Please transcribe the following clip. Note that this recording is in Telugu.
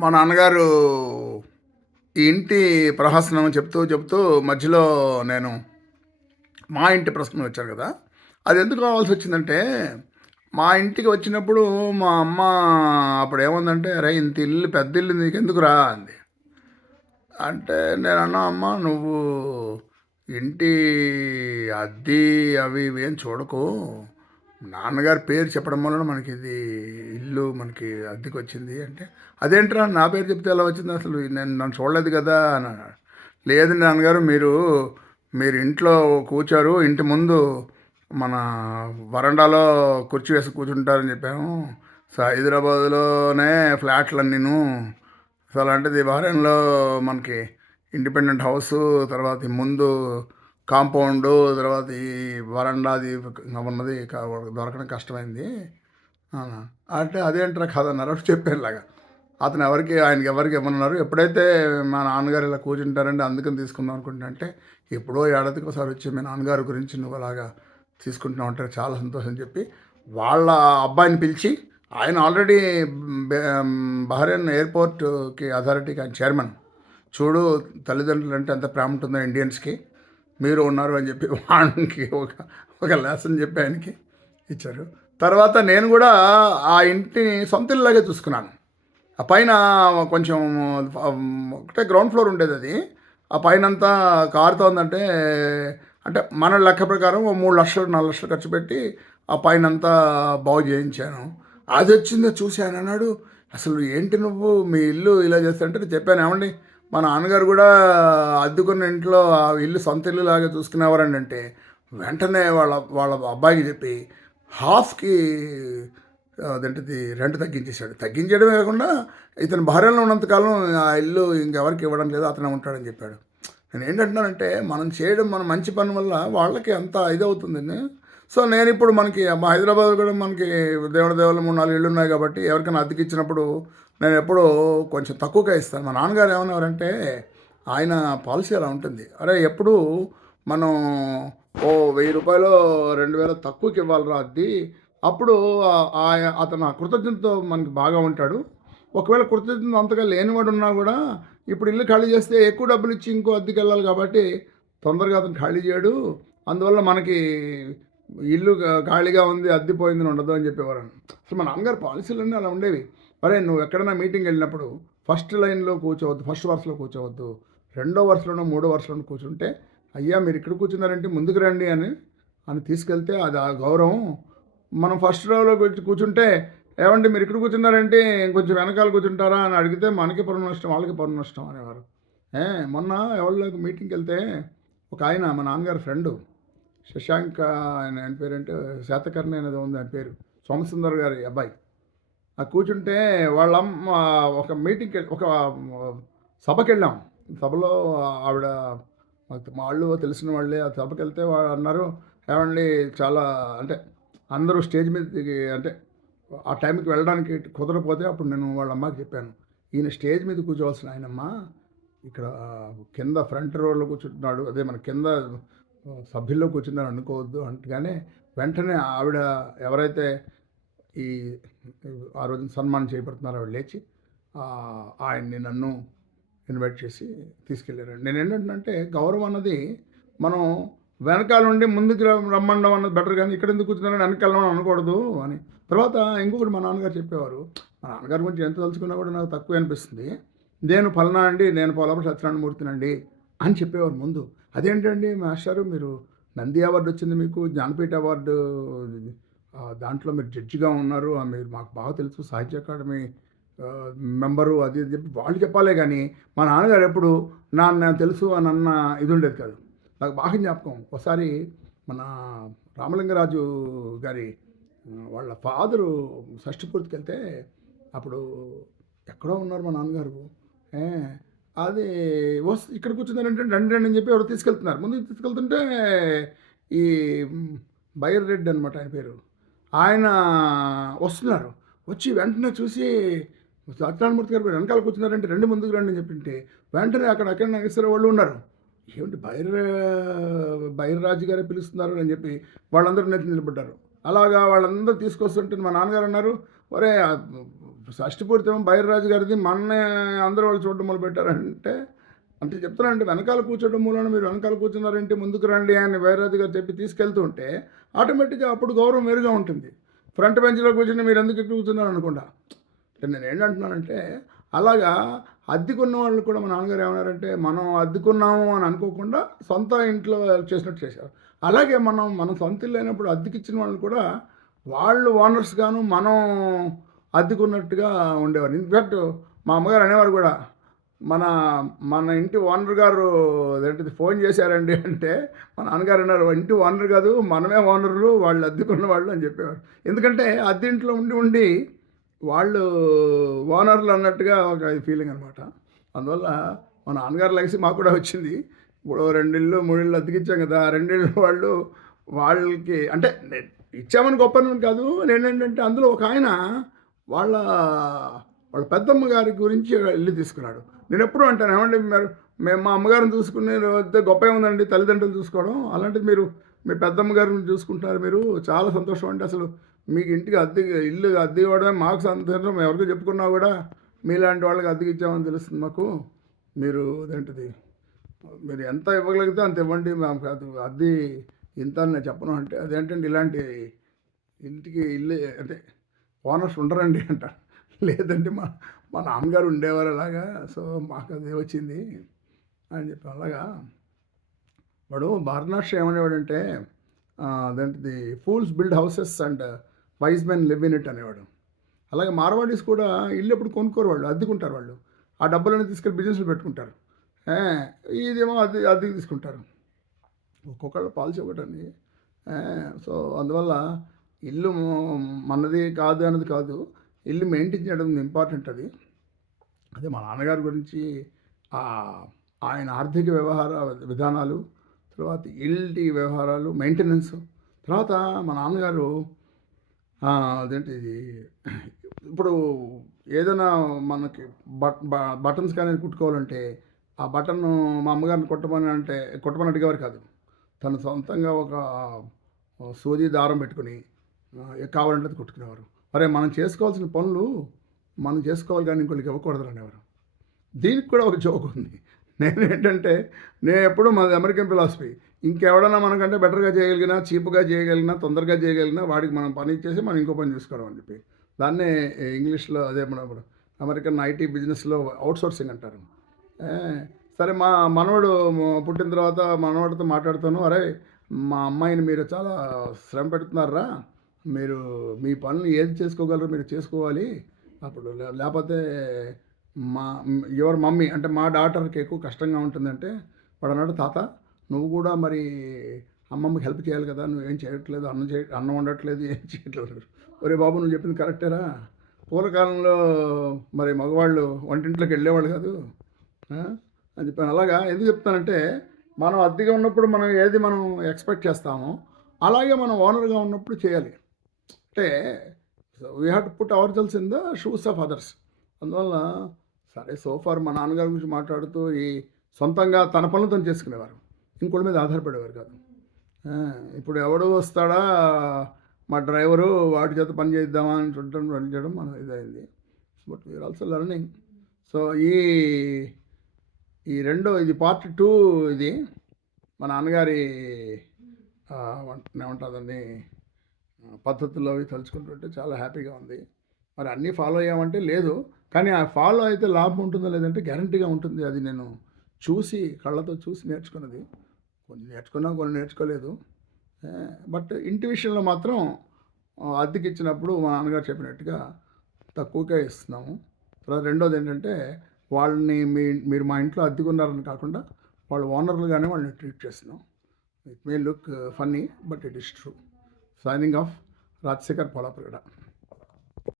మా నాన్నగారు ఈ ఇంటి ప్రహసనం చెప్తూ మధ్యలో నేను మా ఇంటి ప్రశ్న వచ్చారు కదా! అది ఎందుకు రావాల్సొచ్చిందంటే, మా ఇంటికి వచ్చినప్పుడు మా అమ్మ అప్పుడేమందంటే, "అరేయ్! ఇంత ఇల్లు పెద్ద ఇల్లు నీకెందుకురా" అంది. అంటే నేనన్నా, "అమ్మ నువ్వు ఇంటి అద్దె అవి ఇవి ఏం చూడకు. నాన్నగారి పేరు చెప్పడం వలన మనకిది ఇల్లు మనకి అద్దెకొచ్చింది" అంటే, "అదేంట్రా నా పేరు చెప్తే ఎలా వచ్చింది అసలు? నేను నన్ను చూడలేదు కదా" అనన్నాడు. "లేదు నాన్నగారు మీరు ఇంట్లో కూర్చోరు. ఇంటి ముందు మన వరండాలో కుర్చీ వేసి కూర్చుంటారని చెప్పాను. హైదరాబాద్‌లోనే ఫ్లాట్‌లన్నీను. అలాంటిది బహ్రెయిన్‌లో మనకి ఇండిపెండెంట్ హౌసు, తర్వాత ఈ ముందు కాంపౌండు, తర్వాత ఈ వరండాది ఉన్నది దొరకడం కష్టమైంది" అన్నా. అంటే "అదేంట్రా కథ" అన్నారు. అప్పుడు చెప్పాను ఇలాగా. అతను ఆయనకి ఎవరికి ఇవ్వనన్నారు. ఎప్పుడైతే మా నాన్నగారు ఇలా కూర్చుంటారండి అందుకని తీసుకుందాం అనుకుంటున్నా అంటే, ఎప్పుడో ఏడాదికి ఒకసారి వచ్చి మీ నాన్నగారి గురించి నువ్వు అలాగా తీసుకుంటున్నావు అంటే చాలా సంతోషం అని చెప్పి, వాళ్ళ అబ్బాయిని పిలిచి, ఆయన ఆల్రెడీ బె బహ్రెయిన్ ఎయిర్‌పోర్ట్‌కి అథారిటీకి ఆయన చైర్మన్. చూడు తల్లిదండ్రులంటే ఎంత ప్రేమ ఉంటుందో ఇండియన్స్‌కి. మీరు ఉన్నారు అని చెప్పి వానికి ఒక లెసన్ చెప్పి ఆయనకి ఇచ్చారు. తర్వాత నేను కూడా ఆ ఇంటిని సొంత ఇల్లులాగే చూసుకున్నాను. ఆ పైన కొంచెం ఒకటే గ్రౌండ్ ఫ్లోర్ ఉండేదది. ఆ పైనంతా కారుతోందంటే, అంటే మన లెక్క ప్రకారం ఓ 3,00,000, 4,00,000 ఖర్చు పెట్టి ఆ పైనంతా బాగు చేయించాను. అదొచ్చిందో చూసి ఆయనన్నాడు, "అసలు ఏంటి నువ్వు మీ ఇల్లు ఇలా చేస్తంటే" నేను చెప్పాను, "ఏవండీ మా నాన్నగారు కూడా అద్దెకున్న ఇంట్లో ఆ ఇల్లు సొంత ఇల్లులాగా చూసుకునేవారండి" అంటే, వెంటనే వాళ్ళ వాళ్ళ అబ్బాయికి చెప్పి హాఫ్‌కి అదేంటిది రెంట్ తగ్గించేసాడు. తగ్గించేయడమే కాకుండా ఇతను బహ్రెయిన్‌లో ఉన్నంత కాలం ఆ ఇల్లు ఇంకెవరికి ఇవ్వడం లేదు. అతనే ఉంటాడని చెప్పాడు. నేనేంటంటున్నానంటే మనం చేయడం మన మంచి పని వల్ల వాళ్ళకి అంత ఇదవుతుందండి. సో నేనిప్పుడు మనకి మా హైదరాబాద్‌లో కూడా మనకి దేవుడి దయ వల్ల 3, 4 ఇళ్ళున్నాయి కాబట్టి ఎవరికైనా అద్దెకిచ్చినప్పుడు నేనెప్పుడూ కొంచెం తక్కువకే ఇస్తాను. మా నాన్నగారు ఏమనేవారంటే ఆయన పాలసీ అలా ఉంటుంది. "అరేయ్! ఎప్పుడూ మనం ఓ రూ. 1000 2000 తక్కువకి ఇవ్వాలిరా అద్దె. అప్పుడు అతను ఆ కృతజ్ఞతతో మనకి బాగా ఉంటాడు. ఒకవేళ కృతజ్ఞత అంతగా లేనివాడున్నా గూడా, ఇప్పుడు ఇల్లు ఖాళీ చేస్తే ఎక్కువ డబ్బులిచ్చి ఇంకో అద్దెకెళ్ళాలి కాబట్టి, తొందరగా అతను ఖాళీ చేయడు. అందువల్ల మనకి ఇల్లు ఖాళీగా ఉంది, అద్దె పోయిందని ఉండదు" అని చెప్పేవారండి. అసలు మా నాన్నగారి పాలసీలన్నీ అలా ఉండేవి. "అరేయ్! నువ్వు ఎక్కడైనా మీటింగ్‌కెళ్ళినప్పుడు ఫస్ట్ లైన్‌లో కూర్చోవద్దు, ఫస్ట్ వరుసలో కూర్చోవద్దు. రెండో వరుసలోనో, మూడో వరుసలోనో కూర్చుంటే, అయ్యా మీరు ఇక్కడ కూర్చున్నారంటే ముందుకు రండి" అని తీసుకెళ్తే అది ఆ గౌరవం. మనం ఫస్ట్ రోలో కూర్చుంటే, "ఏవండీ మీరు ఇక్కడ కూర్చున్నారంటే ఇంకొంచెం వెనకాల కూర్చుంటారా" అని అడిగితే మనకి పరువు నష్టం, వాళ్ళకి పరువు నష్టం అనేవారు. మొన్న ఎవరిలోకి మీటింగ్‌కెళ్తే ఒకాయన మా నాన్నగారి ఫ్రెండు శశాంక్, ఆయన పేరేంటో శాతకర్ణి అనేదో ఉంది ఆయన పేరు. సోమసుందర్ గారి అబ్బాయి. ఆ కూర్చుంటే వాళ్ళమ్మ ఒక ఒక సభకెళ్ళాం. సభలో ఆవిడ మా వాళ్ళు తెలిసిన వాళ్ళే. ఆ సభకెళ్తే వాళ్ళన్నారు, "ఏవండీ చాలా" అంటే అందరూ స్టేజ్ మీదకి అంటే ఆ టైంకి వెళ్ళడానికి కుదరకపోతే అప్పుడు నేను వాళ్ళ అమ్మకి చెప్పాను, "ఈయన స్టేజ్ మీద కూర్చోవాల్సిన ఆయనమ్మ, ఇక్కడ కింద ఫ్రంట్ రోలో కూర్చుంటున్నాడు. అదే మన కింద సభ్యుల్లో కూర్చున్నాను అనుకోవద్దు" అనగానే వెంటనే ఆవిడ ఎవరైతే ఈ ఆ రోజున సన్మానం చేయబడుతున్నారో ఆవిడ లేచి ఆయన్ని నన్ను ఇన్వైట్ చేసి తీసుకెళ్ళారండి. నేనేంటంటే గౌరవం అన్నది మనం వెనకాల నుండి ముందుకు రమ్మనడం అన్నది బెటర్ కానీ ఇక్కడ ఎందుకు కూర్చున్నారని వెనకాల అనకూడదు అని. తర్వాత ఇంకొకటి మా నాన్నగారు చెప్పేవారు. మా నాన్నగారి గురించి ఎంత తలుచుకున్నా కూడా నాకు తక్కువే అనిపిస్తుంది. "నేను ఫలానా అండి, నేను పోలవరం సత్యనారాయణమూర్తినండి" అని చెప్పేవారు ముందు. "అదేంటండి మాస్టారు మీరు నంది అవార్డు వచ్చింది మీకు, జ్ఞానపీఠ అవార్డు దాంట్లో మీరు జడ్జిగా ఉన్నారు. మీరు మాకు బాగా తెలుసు సాహిత్య అకాడమీ ఆహ్, మెంబరు" అది ఇది చెప్పి వాళ్ళు చెప్పాలే గానీ, మా నాన్నగారు ఎప్పుడు నాకు తెలుసు అని అన్న ఇది ఉండేది కాదు. నాకు బాగా జ్ఞాపకం. ఒకసారి మన రామలింగరాజు గారి వాళ్ళ ఫాదరు షష్ఠి పూర్తికెళ్తే, అప్పుడు ఎక్కడో ఉన్నారు మా నాన్నగారు. ఏ అది ఇక్కడ కూర్చున్నారంటే రండి రండి అని చెప్పి ఎవరో తీసుకెళ్తున్నారు. ముందుకు తీసుకెళ్తుంటే ఈ బైర్రెడ్డి అనమాట ఆయన పేరు. ఆయన వస్తున్నారు. వచ్చి వెంటనే చూసి సత్యనారాయణమూర్తి గారు వెనకాల కూర్చున్నారంటే రండి ముందుకు రండి అని చెప్పింటే, వెంటనే అక్కడ అఖిల నాగేశ్వరరావు వాళ్ళు ఉన్నారు. ఏమిటి బైర్రాజు గారే పిలుస్తున్నారు అని చెప్పి వాళ్ళందరూ నిలబడ్డారు. అలాగా వాళ్ళందరూ తీసుకొస్తుంటే మా నాన్నగారు అన్నారు, "ఒరేయ్! షష్టిపూర్తేమో బైర్రాజు గారిది మొన్నే అందరూ వాళ్ళు చూడడం మొదలుపెట్టారంటే అంటే చెప్తున్నానండి వెనకాల కూర్చోవడం మూలన మీరు వెనకాల కూర్చున్నారంటే ముందుకు రండి అని బైర్రాజు గారు చెప్పి తీసుకెళ్తూ ఉంటే ఆటోమేటిక్గా అప్పుడు గౌరవం మెరుగా ఉంటుంది. ఫ్రంట్ బెంచ్లో కూర్చుని మీరు ఎందుకు ఎక్కువ కూర్చున్నారు అనుకుంటా. అంటే నేను ఏంటంటున్నానంటే అలాగా అద్దెకున్న వాళ్ళు కూడా మా నాన్నగారు ఏమన్నారంటే మనం అద్దెకున్నాము అని అనుకోకుండా సొంత ఇంట్లో చేసినట్టు చేశారు. అలాగే మనం సొంత ఇల్లు అయినప్పుడు అద్దెకిచ్చిన వాళ్ళు కూడా వాళ్ళు ఓనర్స్ గాను మనం అద్దెకున్నట్టుగా ఉండేవారు. ఇన్ఫ్యాక్ట్ మా అమ్మగారు అనేవారు కూడా మన మన ఇంటి ఓనర్ గారు అదేంటిది ఫోన్ చేశారండి అంటే మా నాన్నగారు అన్నారు ఇంటి ఓనర్ కాదు మనమే ఓనర్లు వాళ్ళు అద్దెకున్న వాళ్ళు అని చెప్పేవారు. ఎందుకంటే అద్దె ఇంట్లో ఉండి ఉండి వాళ్ళు ఓనర్లు అన్నట్టుగా ఒక ఫీలింగ్ అనమాట. అందువల్ల మా నాన్నగారు లెగసీ మాకు కూడా వచ్చింది. ఇప్పుడు 2 ఇళ్ళు 3 ఇళ్ళు అద్దెకిచ్చాం కదా! ఆ 2 ఇళ్ళు వాళ్ళు వాళ్ళకి అంటే ఇచ్చామని గొప్పని కాదు. నేనేంటంటే అందులో ఒక ఆయన వాళ్ళ వాళ్ళ పెద్దమ్మ గారి గురించి ఇల్లు తీసుకున్నాడు. నేను ఎప్పుడూ అంటాను ఏమండి మేము మా అమ్మగారిని చూసుకునే గొప్ప ఏముందండి తల్లిదండ్రులు చూసుకోవడం. అలాంటిది మీరు మీ పెద్దమ్మ గారిని చూసుకుంటున్నారు మీరు చాలా సంతోషం అండి. అసలు మీకు ఇంటికి ఇల్లు అద్దె ఇవ్వడమే మాకు సంతోషం. ఎవరికో చెప్పుకున్నా కూడా మీలాంటి వాళ్ళకి అద్దెకి ఇచ్చామని తెలుస్తుంది మాకు. మీరు అదేంటిది మీరు ఎంత ఇవ్వగలిగితే అంత ఇవ్వండి. మాకు అది అద్దె ఇంత అని నేను చెప్పను అంటే అదేంటండి ఇలాంటి ఇంటికి ఇల్లు అంటే ఓనర్స్ ఉండరండి అంటారు. లేదండి మా మా నాన్నగారు ఉండేవారు అలాగా. సో మాకు అదే వచ్చింది అని చెప్పి అలాగా వాడు బార్నాష్ ఏమనేవాడంటే అదేంటిది fools build houses and wise men live in it అనేవాడు. అలాగే మార్వాడీస్ కూడా ఇల్లు ఎప్పుడు కొనుక్కోరు, వాళ్ళు అద్దెకుంటారు. వాళ్ళు ఆ డబ్బులన్నీ తీసుకెళ్ళి బిజినెస్లు పెట్టుకుంటారు. ఇదేమో అద్దెకి తీసుకుంటారు. ఒక్కొక్కళ్ళు పాలసీ ఒకటండి. సో అందువల్ల ఇల్లు మనది కాదు అన్నది కాదు, ఇల్లు మెయింటైన్ చేయడం ఇంపార్టెంట్. అదే మా నాన్నగారి గురించి ఆయన ఆర్థిక వ్యవహార విధానాలు, తర్వాత ఇంటి వ్యవహారాలు, మెయింటెనెన్స్, తర్వాత మా నాన్నగారు అదేంటిది ఇప్పుడు ఏదైనా మనకి బటన్స్ కానీ కుట్టుకోవాలంటే ఆ బటన్ మా అమ్మగారిని కుట్టమని అడిగేవారు కాదు. తను సొంతంగా ఒక సూది దారం పెట్టుకుని కావాలంటే అది కుట్టుకునేవారు. అరే మనం చేసుకోవాల్సిన పనులు మనం చేసుకోవాలి కానీ ఇంకొకరికి ఇవ్వకూడదు అనేవారు. దీనికి కూడా ఒక జోక్ ఉంది. నేను ఎప్పుడూ మాది అమెరికన్ ఫిలాసఫీ, ఇంకెవడన్నా మనకంటే బెటర్గా చేయగలిగినా, చీప్గా చేయగలిగినా, తొందరగా చేయగలిగినా వాడికి మనం పని ఇచ్చేసి మనం ఇంకో పని చూసుకోవడం అని చెప్పి దాన్నే ఇంగ్లీష్లో అదే మన అమెరికన్ ఐటీ బిజినెస్లో అవుట్సోర్సింగ్ అంటారు. సరే మా మనవడు పుట్టిన తర్వాత మనవాడితో మాట్లాడుతాను, అరే మా అమ్మాయిని మీరు చాలా శ్రమ పెడుతున్నారా, మీరు మీ పనులు ఏది చేసుకోగలరో మీరు చేసుకోవాలి, అప్పుడు లేకపోతే యువర్ మమ్మీ అంటే మా డాటర్కి ఎక్కువ కష్టంగా ఉంటుందంటే వాడు అన్నాడు, తాత నువ్వు కూడా మరి అమ్మమ్మకి హెల్ప్ చేయాలి కదా, నువ్వేం చేయట్లేదు, అన్నం వండట్లేదు, ఏం చేయట్లేదు. ఒరే బాబు నువ్వు చెప్పింది కరెక్టేరా, పూర్వకాలంలో మరి మగవాళ్ళు వంటింట్లోకి వెళ్ళేవాళ్ళు కాదు అని చెప్పాను. అలాగా ఎందుకు చెప్తానంటే మనం అద్దెగా ఉన్నప్పుడు మనం ఏది మనం ఎక్స్పెక్ట్ చేస్తామో అలాగే మనం ఓనర్గా ఉన్నప్పుడు చేయాలి. అంటే we have to put our cells in the shoes of others. అందువల్ల సరే సోఫార్ మా నాన్నగారి గురించి మాట్లాడుతూ ఈ సొంతంగా తన పనులు తను చేసుకునేవారు, ఇంకోటి మీద ఆధారపడేవారు కాదు. ఇప్పుడు ఎవడు వస్తాడా మా డ్రైవరు వాటి చేత పని చేద్దామా అని చూడటం రన్ చేయడం మనం ఇదైంది. But we are also learning. So ఇది పార్ట్ 2. ఇది మా నాన్నగారి ఏమంటుందండి పద్ధతుల్లో అవి తలుచుకుంటుంటే చాలా హ్యాపీగా ఉంది. మరి అన్నీ ఫాలో అయ్యామంటే లేదు, కానీ ఆ ఫాలో అయితే లాభం ఉంటుందో లేదంటే గ్యారంటీగా ఉంటుంది. అది నేను కళ్ళతో చూసి నేర్చుకున్నది. కొన్ని నేర్చుకున్నా కొన్ని నేర్చుకోలేదు. బట్ ఇంటి విషయంలో మాత్రం అద్దెకి ఇచ్చినప్పుడు మా నాన్నగారు చెప్పినట్టుగా తక్కువగా ఇస్తున్నాము. తర్వాత రెండోది ఏంటంటే వాళ్ళని మీరు మా ఇంట్లో అద్దెకున్నారని కాకుండా వాళ్ళు ఓనర్లుగానే వాళ్ళని ట్రీట్ చేస్తున్నాం. It may look funny but it is true. Signing off Rajasekhar పొలాపుగడ.